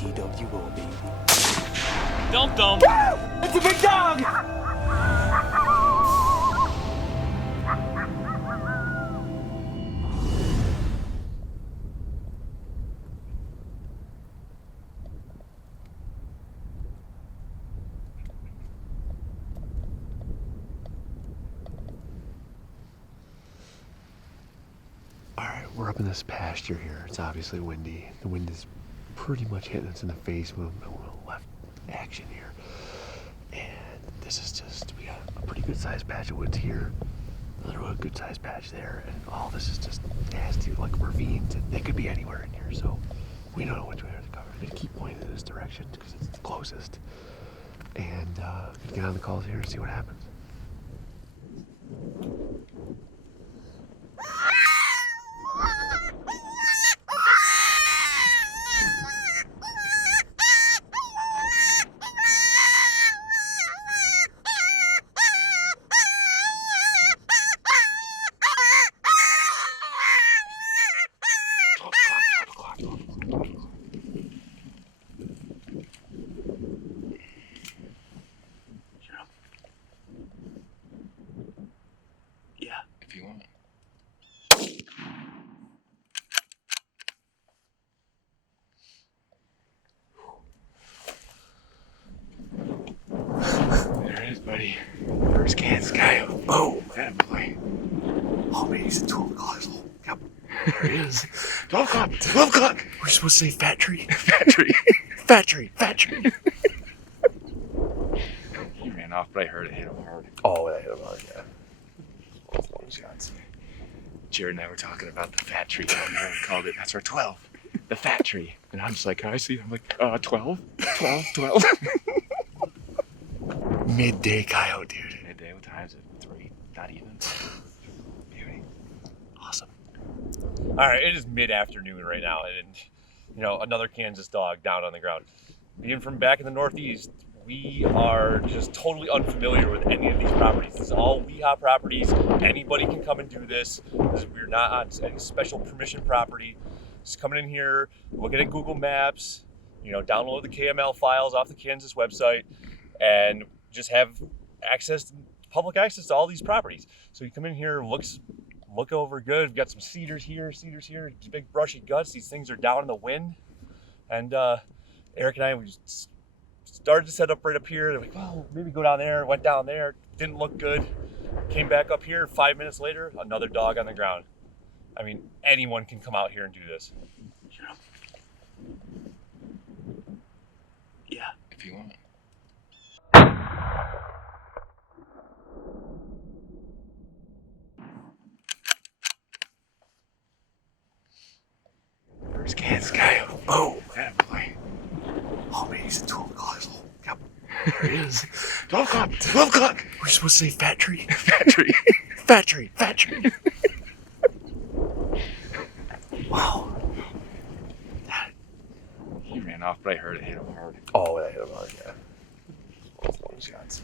DWO, baby. Dump dump. It's a big dog! Alright, we're up in this pasture here. It's obviously windy. The wind is pretty much hitting us in the face with a left action here. And this is just, we got a pretty good sized patch of woods here. Another good sized patch there. And all this is just, it has to like ravines, and they could be anywhere in here. So we don't know which way to cover. We're gonna keep pointing in this direction because it's the closest. And gonna get on the calls here and see what happens. If you want. There it is, buddy. First Kansas Coyote. Boom. That boy. Oh man, he's a 12 o'clock. Yep. There he is. 12 o'clock. 12 o'clock. We're supposed to say fat tree. Fat tree. Fat tree. Fat tree. He ran off, but I heard it hit him hard. Oh, that hit him hard, yeah. Long shots. Jared and I were talking about the fat tree down there and called it, that's our 12. The fat tree. And I'm just like, can I see? I'm like, 12? 12? 12? Midday coyote, dude. Midday, what time is it? 3? Not even. Beauty. Awesome. All right, it is mid-afternoon right now, and you know, another Kansas dog down on the ground. Being from back in the Northeast, we are just totally unfamiliar with any of these properties. This is all WEHA properties. Anybody can come and do this. We're not on any special permission property. Just coming in here, looking at Google Maps, you know, download the KML files off the Kansas website, and just have access, public access to all these properties. So you come in here, look over good. We've got some cedars here, big brushy guts. These things are down in the wind. And Eric and I, we just started to set up right up here. They're like, well, maybe go down there. Went down there, didn't look good. Came back up here, 5 minutes later, another dog on the ground. I mean, anyone can come out here and do this. Yeah, if you want. First Kansas Coyote. Boom. That boy. Oh man, he's a 12 o'clock. Yep. There he is. 12 o'clock. 12 o'clock. We're supposed to say fat tree. Fat tree. Fat tree. Fat tree. Wow. He ran off, but I heard it hit him hard. Oh, that hit him hard, yeah. Long shots.